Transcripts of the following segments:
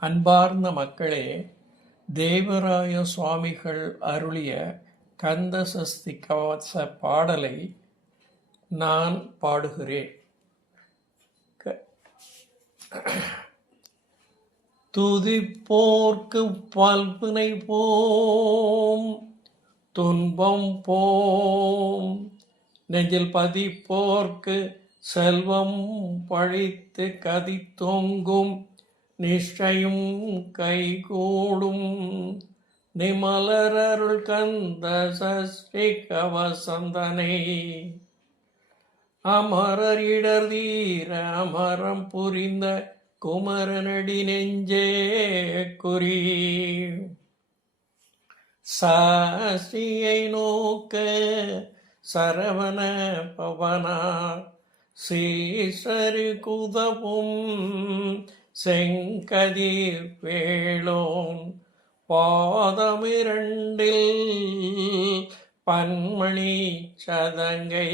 அன்பார்ந்த மக்களே தேவராய சுவாமிகள் அருளிய கந்த சஸ்தி கவச பாடலை நான் பாடுகிறேன். க- துதிப்போர்க்கு பல்வினை போம் துன்பம் போம் நெஞ்சில் பதிப்போர்க்கு செல்வம் பழித்து கதி தொங்கும் நிஷ்டையும் கைகூடும். நிமலரருள் கந்த சஷ்டி கவசந்தனை. அமரர் இடர் தீர அமரம் புரிந்த குமரனடி நெஞ்சே குறி. சாஸ்தியை நோக்க சரவண பவனா சீசரு குதவும் செங்கதிர் வேளோன் பாதமிரண்டில் பன்மணி சதங்கை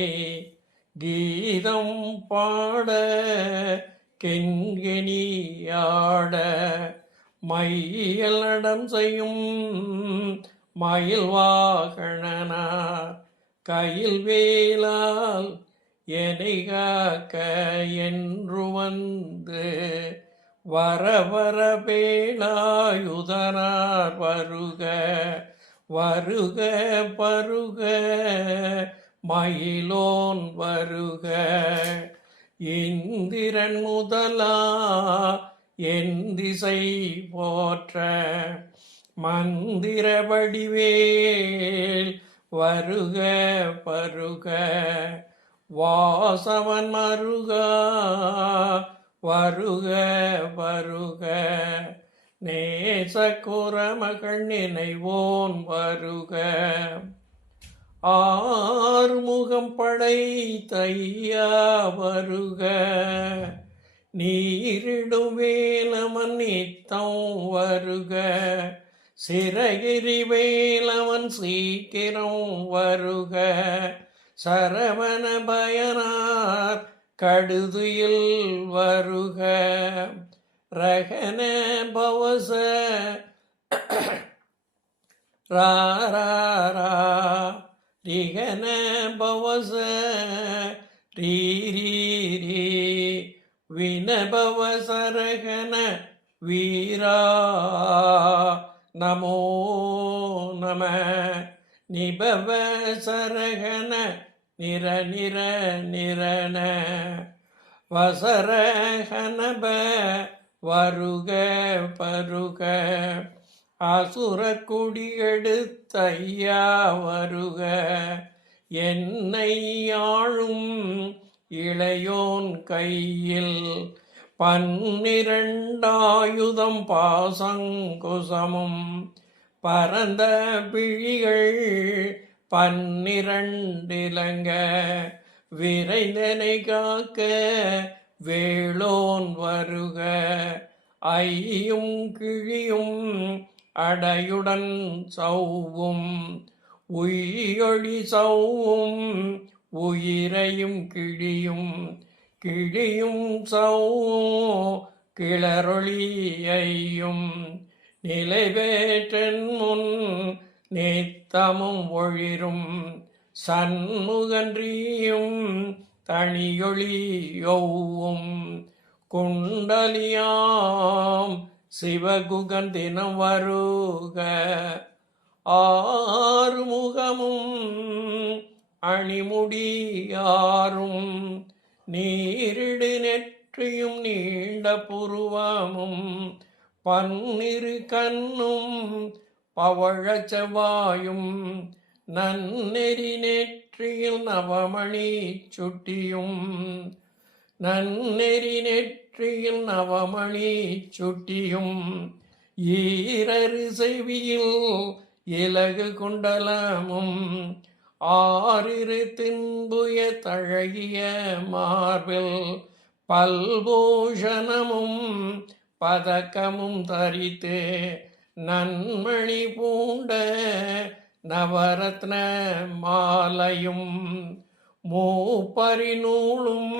கீதம் பாட கெண்கெனியாட மையலடம் செய்யும் மயில் வாகணனார் கையில் வேலால் எனை காக்க என்று வந்து வர வர வேலாயுதனார் வருக வருக பருக மயிலோன் வருக. இந்திரன் முதலா என் திசை போற்ற மந்திர வடிவேல் வருக பருக வாசவன் மருகா வருக வருக. நேச குரமகள் நினைவோன் வருக. ஆறுமுகம் படை தையா வருக. நீரிடும் வேலவன் நித்தம் வருக. சிறகிரி வேலவன் சீக்கிரம் வருக. சரவண பயனார் கடுதுயில் வருக. ரகன பவச. ரா ரிகன பவச. ரீ ரீ ரீ. வீரா. நமோ நம. நிபவ சரகன நிர நிர நிரண. வசரகனப வருக பருக. அசுர குடியெடுத்த ஐயா வருக. என்னை ஆளும் இளையோன் கையில் பன்னிரண்டாயுதம் பாசங்குசமும் பரந்த பிழிகள் பன்னிரண்டிலங்க. விரைந்தனை காக்க வேளோன் வருக. ஐயும் கிழியும் அடையுடன் சௌவும். உயிரொளி சௌவும் உயிரையும் கிழியும். கிழியும் சௌவும் கிளரொளியையும் நிலைவேற்றன் முன் நேத்தமும் ஒளிரும் சண்முகன்றியும் தனியொளியொவும் குண்டலியாம் சிவகுகன் தினம் வருக. ஆறுமுகமும் அணிமுடியாரும் நீரிடு நெற்றியும் நீண்ட புருவமும் பன்னிரு கண்ணும் பவழச் செவ்வாயும் நன்னெறி நெற்றியில் நவமணி சுட்டியும். நன்னெறி நெற்றியில் நவமணி சுட்டியும். ஈரரு செவியில் இலகு குண்டலமும். ஆறிரு தின்புய தழகிய மார்பில் பல்பூஷணமும் பதக்கமும் தரித்து நன்மணி பூண்ட நவரத்ன மாலையும் மூப்பரிநூலும்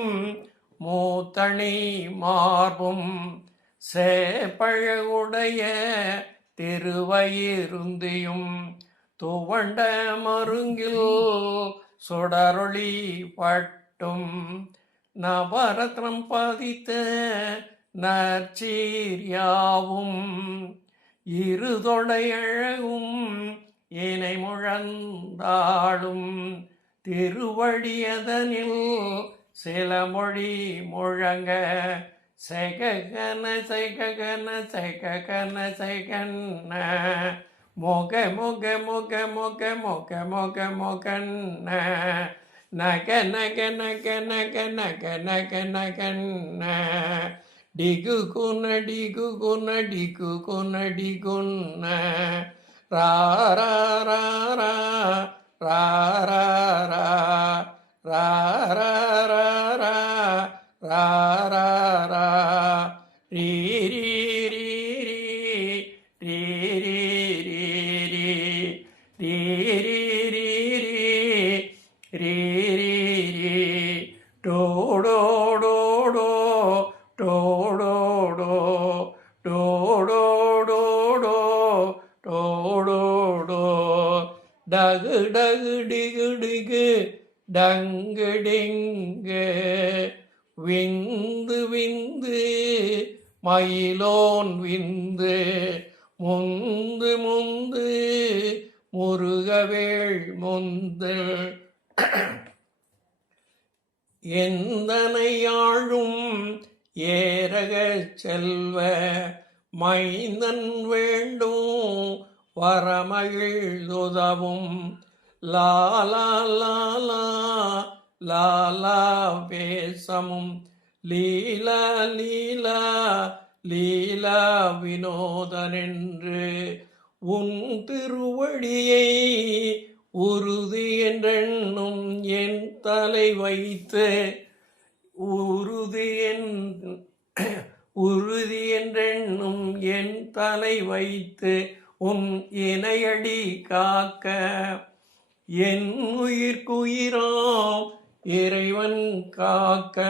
மூத்தணி மார்பும் சேப்பழகுடைய திருவயிருந்தியும் துவண்ட மருங்கில் சுடரொளி பட்டும் நவரத்னம் பதித்த நற்சீர்யாவும் இருதொடை அழகும் இணை முழந்தாளும். திருவழியதனில் சில மொழி முழங்க செகன செகன செகன செகன்ன முக முக முக முக முக முக முகன்ன நக நக நக நக நக நக நகன்ன డిగుకున్న డిగుకున్న డిగుకున్న డిగున్న రా రా రా రా. முருகவேள் முந்து எந்தனையாழும் ஏரக செல்வ மைந்தன் வேண்டும் வரமகிழ்துதவும் லாலா லாலா லாலா வேசமும் லீலா லீலா லீலா வினோதனென்று உன் திருவடியை உறுதி என்றெண்ணும் என் தலை வைத்து உறுதி என் உறுதி என்றெண்ணும் என் தலை வைத்து உன் இணையடி காக்க. என் உயிர்க்குயிராம் இறைவன் காக்க.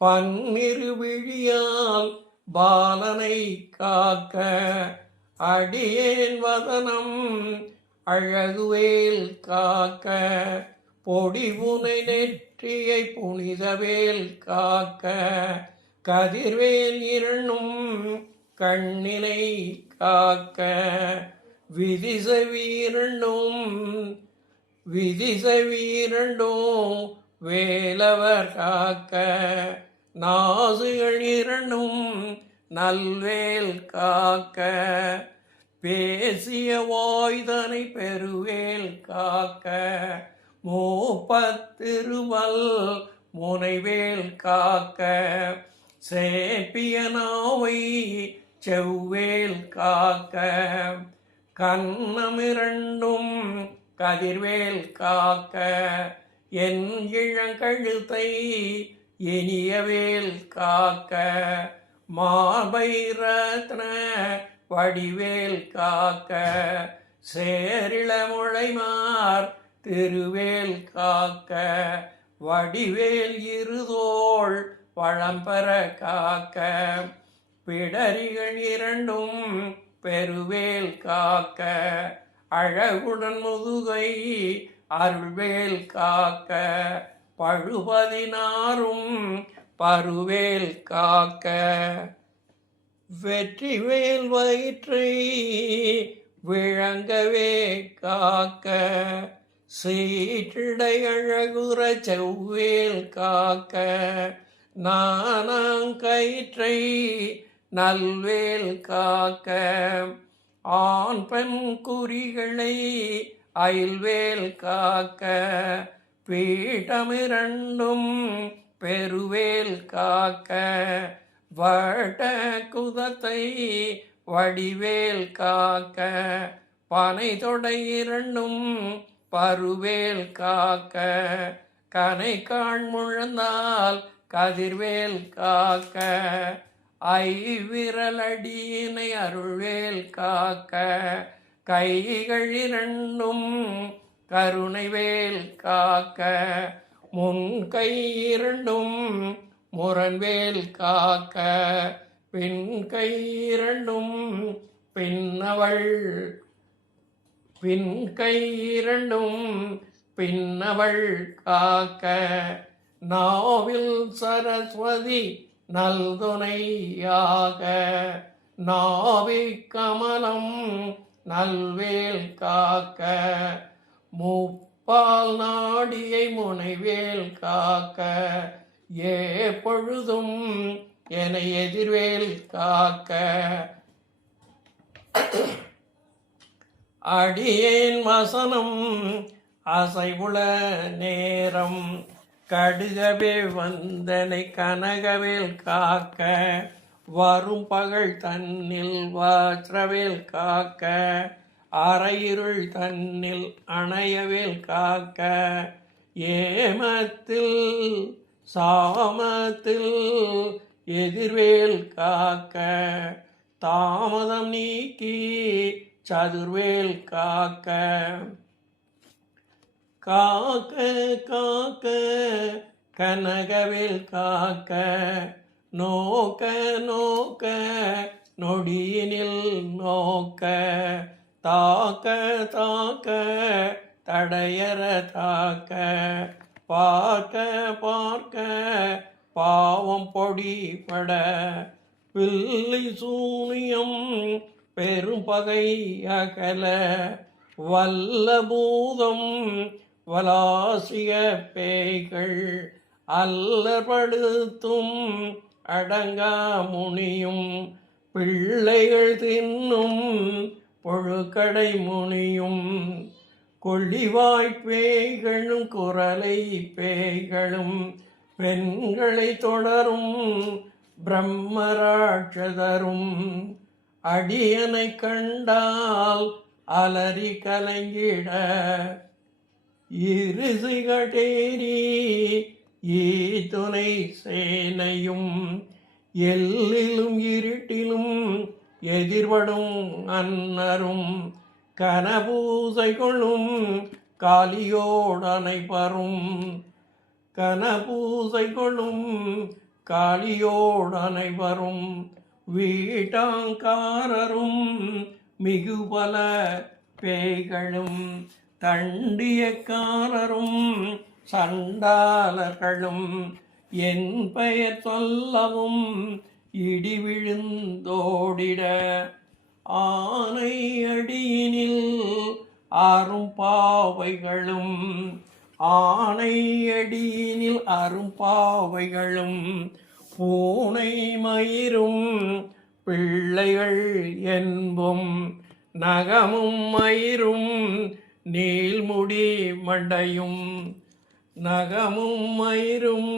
பன்னிரு விழியால் பாலனை காக்க. அடியேன் வதனம் அழகுவேல் காக்க பொடிபுனை நெற்றியை புனிதவேல் காக்க கதிர்வேல் இருணும் கண்ணினை காக்க விதிசவீரண்டும் விதிசவீரண்டும் வேலவர் காக்க நாசுகள் இரண்டும் நல்வேல் காக்க பேசிய வாய்தனை பெருவேல் காக்க மூப்பத்திருவல் முனைவேல் காக்க சேப்பியனாவை செவ்வேல் காக்க கண்ணமிரண்டும் கதிர்வேல் காக்க என் இளங்கழுத்தை இனியவேல் காக்க. மாபை ரத்ன வடிவேல் காக்க சேரிள முளைமார் திருவேல் காக்க வடிவேல் இருதோள் பழம்பெற காக்க பிடரிகள் இரண்டும் பெருவேல் காக்க அழகுடன் முதுகை அருள்வேல் காக்க பழுபதினாரும் பருவேல் காக்க வெற்றிவேல் வயிற்றை விளங்கவே காக்க சீற்றடையழகுற செவ்வேல் காக்க நானாங்கயிற்றை நல்வேல் காக்க ஆண் பெண் குறிகளை அயில்வேல் காக்க பீட்டமிரண்டும் பெருவேல் காக்க வட குதத்தை வடிவேல் காக்க பனை தொடையிரண்டும் பருவேல் காக்க. கனை காண் முழந்தால் கதிர்வேல் காக்க. ஐவிரலடியினை அருள்வேல் காக்க. கைகள் இரண்டும் கருணைவேல் காக்க. முன் கை இரண்டும் முரண்வேல் காக்க பின் கை இரண்டும் பின்னவள் பின் கை இரண்டும் பின்னவள் காக்க. நாவில் சரஸ்வதி நல்துணையாக நாவி கமலம் நல்வேல் காக்க. பால் நாடியை முனைவேல் காக்க ஏ பொழுதும் என எதிர்வேல் காக்க. அடியேன் வசனம் அசைவுள நேரம் கடுகவே வந்தனை கனகவேல் காக்க. வரும் பகல் தன்னில் வஜ்ரவேல் காக்க. அறையிருள் தன்னில் அணையவேல் காக்க ஏமத்தில் சாமத்தில் எதிர்வேல் காக்க தாமதம் நீக்கி சதுர்வேல் காக்க. காக்க காக்க கனகவேல் காக்க நோக்க நோக்க நொடியினில் நோக்க. தாக்க தாக்க தடையற தாக்க. பார்க்க பார்க்க பாவம் பொடிபட. பிள்ளை சூனியம் பெரும் பகை அகல. வல்லபூதம் வலாசிய பேய்கள் அல்லப்படுத்தும் அடங்கா முனியும். பிள்ளைகள் தின்னும் பொழுக்கடை முனியும் கொள்ளிவாய் பேய்களும் குரலை பேய்களும் பெண்களை தொடரும் பிரம்மராட்சதரும். அடியனை கண்டால் அலறி கலங்கிட இருசிகடேரி ஈதுணை சேனையும் எல்லிலும் இருட்டிலும் எதிர்படும் அன்னரும் கனபூசை கொள்ளும் காளியோடனை பரும். கனபூசை கொள்ளும் காளியோடனை வரும் வீட்டாங்காரரும் மிகு பல பேய்களும் தண்டியக்காரரும் சண்டாளர்களும் என் பெயர் சொல்லவும் இடி விழுந்தோடிட ஆனை அடியினில் ஆறும் பாவைகளும் ஆனை அடியினில் அரும் பாவைகளும் பூனை மயிரும் பிள்ளைகள் என்பும் நகமும் மயிரும் நீள்முடி மண்டையும் நகமும் மயிரும்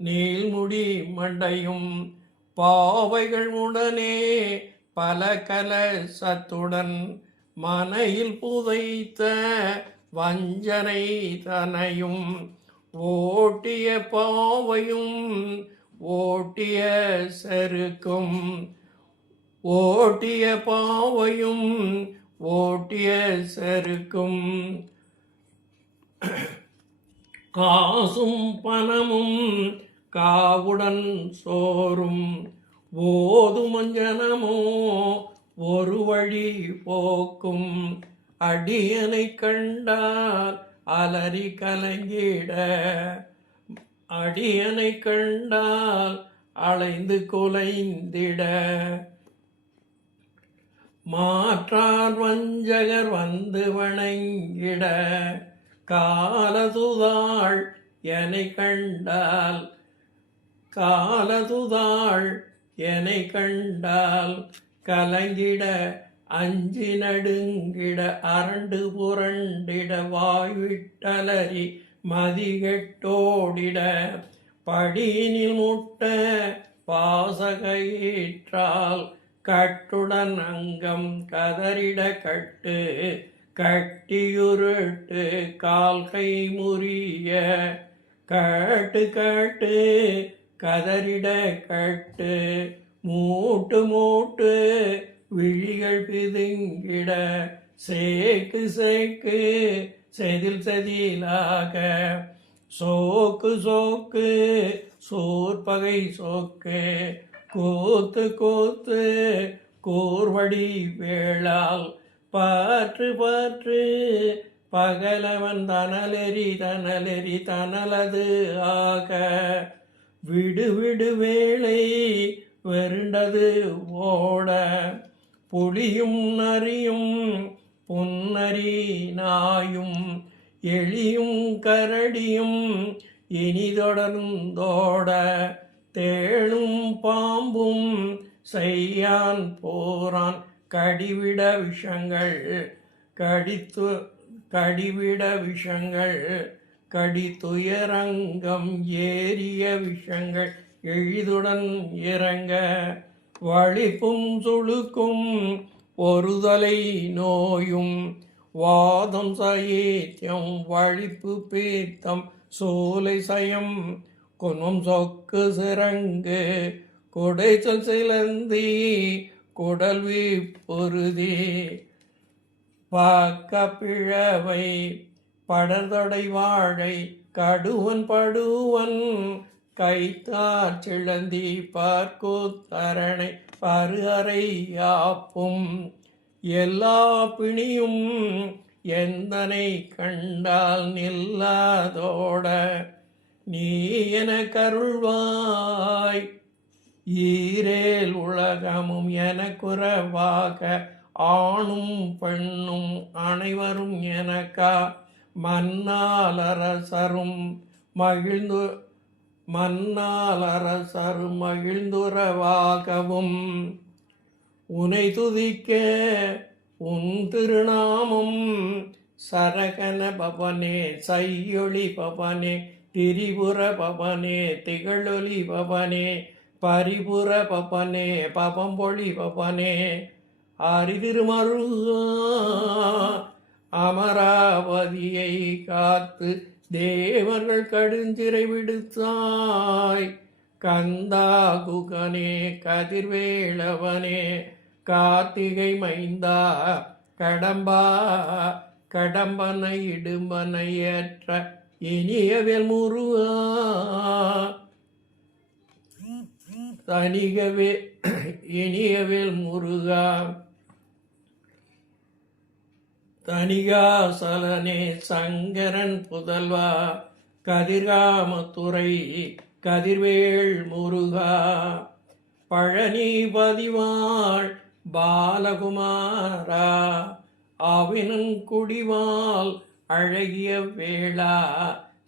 நீள்முடி மண்டையும் பாவைகள் உடனே பல கலசத்துடன் மனையில் புதைத்த வஞ்சனை தனையும் ஓட்டிய பாவையும் ஓட்டிய செருக்கும் ஓட்டிய பாவையும் ஓட்டிய செருக்கும். காசும் பணமும் காவுடன் சோறும் ஓதுமஞ்சனமோ ஒரு வழி போக்கும். அடியனை கண்டால் அலறி கலங்கிட. அடியனை கண்டால் அலைந்து குலைந்திட. மாற்றார் வஞ்சகர் வந்து வணங்கிட. காலதுதாள் என்னை கண்டால் காலதுதாள் என்னை கண்டால் கலங்கிட அஞ்சி நடுங்கிட அரண்டு புரண்டிட வாய்விட்டலறி மதிகெட்டோடிட படியினில் முட்ட பாசகையேற்றால் கட்டுடன் அங்கம் கதறிட கட்டு கட்டியுருட்டு கால் கை முறிய கட்டு கட்டு கதறிட கட்டு மூட்டு மூட்டு விழிகள் பிதுங்கிட சேக்கு சேக்கு செதில் செதிலாக சோக்கு சோக்கு சோற்பகை சோக்கு கோத்து கோத்து கூர்வடி வேளால் பாற்று பாற்று பகலவன் தனலெறி தனலெறி தனலது ஆக. விடு விடு வேளை வருண்டது ஓட புலியும் நரியும் பொன்னரி நாயும் எளியும் கரடியும் இனி தொடர்ந்தோட தேளும் பாம்பும் செய்யான் போரான் கடிவிட விஷங்கள் கடித்து கடிவிட விஷங்கள். கடி துயரங்கம் ஏறிய விஷங்கள் எளிதுடன் இறங்க வழிப்பும் சுழுக்கும் ஒருதலை நோயும் வாதம் சயேத்தியம் வழிப்பு பீத்தம் சோலை சயம் குணம் சொக்கு சிறங்கு குடைச்சல் சிலந்தி குடல்வி பொருதி பாக்க பிழவை படர்தொடை வாழை கடுவன் படுவன் கைத்தார் சிழந்தி பார்க்கூத்தரணை பரு அறை யாப்பும். எல்லா பிணியும் எந்தனை கண்டால் நில்லாதோட நீ என கருள்வாய். ஈரேல் உலகமும் என குறவாக ஆணும் பெண்ணும் அனைவரும் எனக்கா மன்னாலரசரும் மகிழ்ந்து மன்னாலரசரும் மகிழ்ந்துறவாகவும். உனை துதிக்க உன் திருநாமம் சரகன பவனே சையொளி பவனே திரிபுர பவனே திகழொலி பவனே பரிபுர பவனே பவம்பொழி பவனே. அரிதிருமருகா அமராவதியை காத்து தேவர்கள் கடுஞ்சிறை விடுத்தாய். கந்தா குகனே கதிர்வேளவனே கார்த்திகை மைந்தா கடம்பா கடம்பனை இடும்பனை ஏற்ற இனியவேல் முருகா தனிகவே இனியவேல் முருகா தனிகாசலனே சங்கரன் புதல்வா கதிர்காமத்துறை கதிர்வேள் முருகா. பழனி பதிவாள் பாலகுமாரா அவினும் குடிவாள் அழகிய வேளா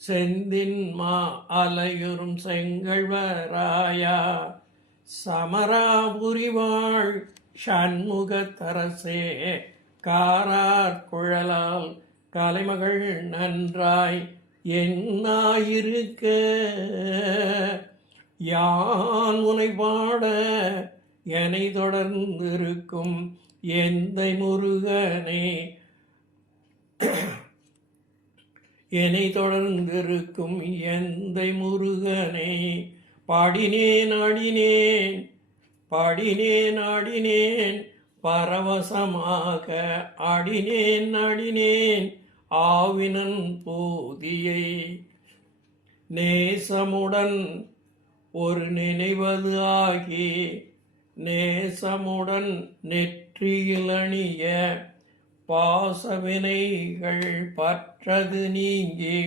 செந்தின்மா அலையுறும் செங்கழ்வராயா சமராபுரிவாள் சண்முகத்தரசே காரார் குழலால் கலைமகள் நன்றாய் என்னாயிருக்க? யான் உனை பாட என்னை தொடர்ந்திருக்கும் எந்த முருகனே? என்னை தொடர்ந்திருக்கும் எந்த முருகனே? பாடினேன் ஆடினேன் பாடினேன் ஆடினேன் பரவசமாக அடினேன் அடினேன் ஆவினன் போதியை. நேசமுடன் ஒரு நினைவது ஆகி நேசமுடன் நெற்றியிலணிய பாசவினைகள் பற்றது நீங்கி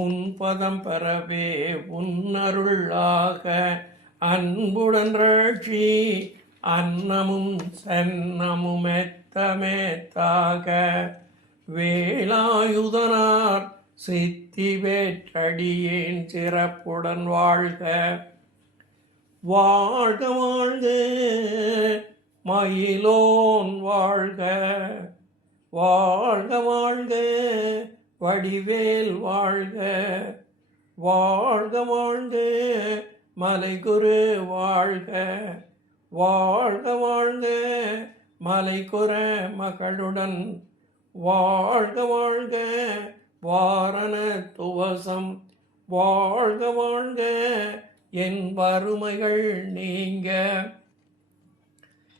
உன் பதம் பெறவே உன்னருளாக அன்புடன் ரட்சி அன்னமும் சென்னமும் எத்தமேத்தாக வேலாயுதனார் சித்தி வேற்றடியேன் சிறப்புடன் வாழ்க. வாழ்க வாழ்க மயிலோன் வாழ்க. வாழ்க வாழ்க வடிவேல் வாழ்க. வாழ்க வாழ்க மலைகுரு வாழ்க. வாழ்க வாழ்க மலைக்குற மகளுடன். வாழ்க வாழ்க வாரண துவசம். வாழ்க வாழ்க என் வறுமைகள் நீங்க.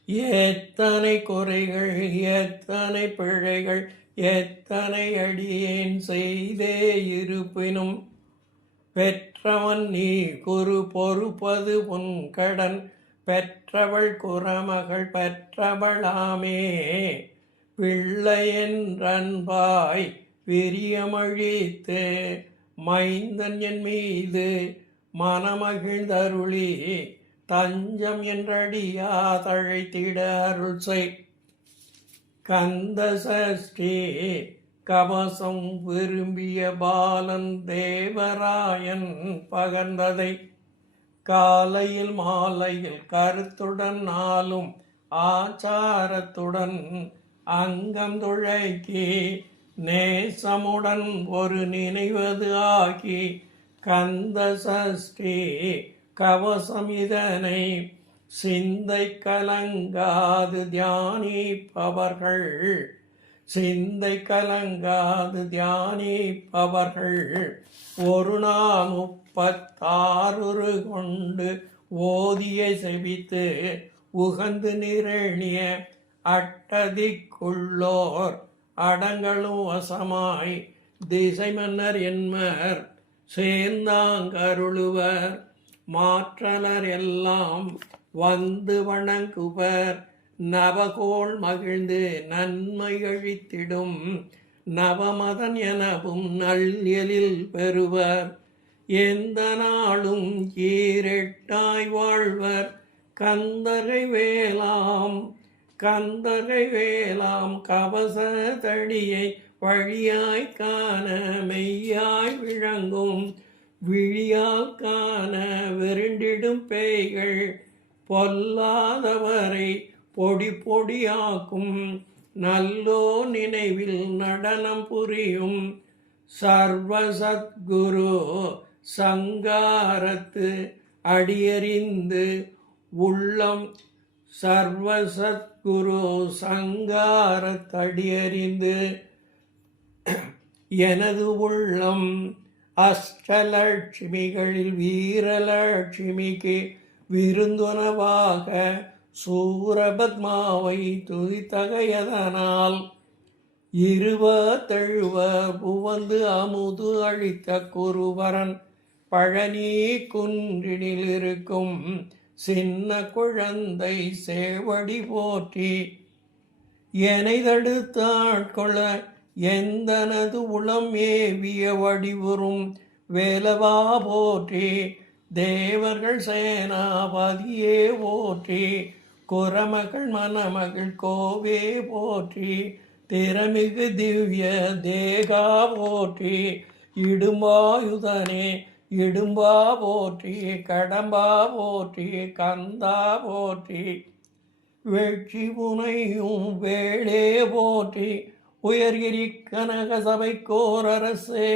எத்தனை குறைகள் எத்தனை பிழைகள் எத்தனை அடியேன் செய்தே இருப்பினும். பெற்றவன் நீ குரு பொறுப்பது உன் கடன். பெற்றவள் குறமகள் பெற்றவளாமே பிள்ளையென்றன்பாய் விரியமழித்து மைந்தன் என் மீது மனமகிழ்ந்தருளி தஞ்சம் என்றடியா தழைத்திட அருள் செய் கந்த சஷ்டி கவசம் விரும்பிய பாலன் தேவராயன் பகர்ந்ததை காலையில் மாலையில் கருத்துடன் நாளும் ஆச்சாரத்துடன் அங்கம் துழைக்கி நேசமுடன் ஒரு நினைவது ஆகி கந்த சஷ்டி கவசம் இதனை சிந்தை கலங்காது தியானிப்பவர்கள் சிந்தை கலங்காது தியானிப்பவர்கள். ஒரு நாள் பத்தாறு கொண்டு ஓதிய செவித்து உகந்து நிரணிய அட்டதிக்குள்ளோர் அடங்களும் வசமாய் திசை மன்னர் என்மர் சேர்ந்தாங்கருளுவர். மாற்றலர் எல்லாம் வந்து வணங்குவர். நவகோள் மகிழ்ந்து நன்மை அழித்திடும். நவமதன் எனவும் நல்யலில் பெறுவர். எந்த நாளும் ஈரெட்டாய் வாழ்வர். கந்தரை வேலாம் கந்தரை வேலாம் கவச தடியை வழியாய் காண மெய்யாய் விளங்கும். விழியால் காண விருண்டிடும் பேய்கள் பொல்லாதவரை பொடி பொடியாக்கும். நல்லோ நினைவில் நடனம் புரியும். சர்வசத்குரு சங்காரத்து அடியறிந்து உள்ளம் சர்வசத்குரு சங்காரத்தடியறிந்து எனது உள்ளம் அஷ்டலட்சுமிகளில் வீரலட்சுமிக்கு விருந்துணவாக சூரபத்மாவை துதித்தகையதனால் இருவத்தெழுவ புவந்து அமுது அளித்த குருவரன் பழனி குன்றினில் இருக்கும் சின்ன குழந்தை சேவடி போற்றி. என்னை தடுத்தாட்கொள்ள எந்தனது உளம் ஏவிய வடிவுறும் வேலவா போற்றி. தேவர்கள் சேனாபதியே போற்றி. குரமகள் மணமகள் கோவே போற்றி. திறமிகு திவ்ய தேகா போற்றி. இடுமாயுதனே இடும்பா போற்றி கடம்பா போற்றி கந்தா போற்றி. வெற்றி புனையும் வேளே போற்றி உயர்கிரி கனக சபைக்கோர் அரசே.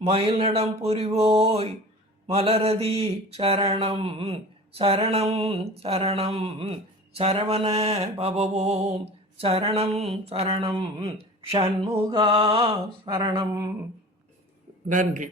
மயில் நடம் புரிவோய் மலரதி சரணம் சரணம் சரணம். சரவண பபவோம் சரணம் சரணம். ஷண்முகா சரணம். நன்றி.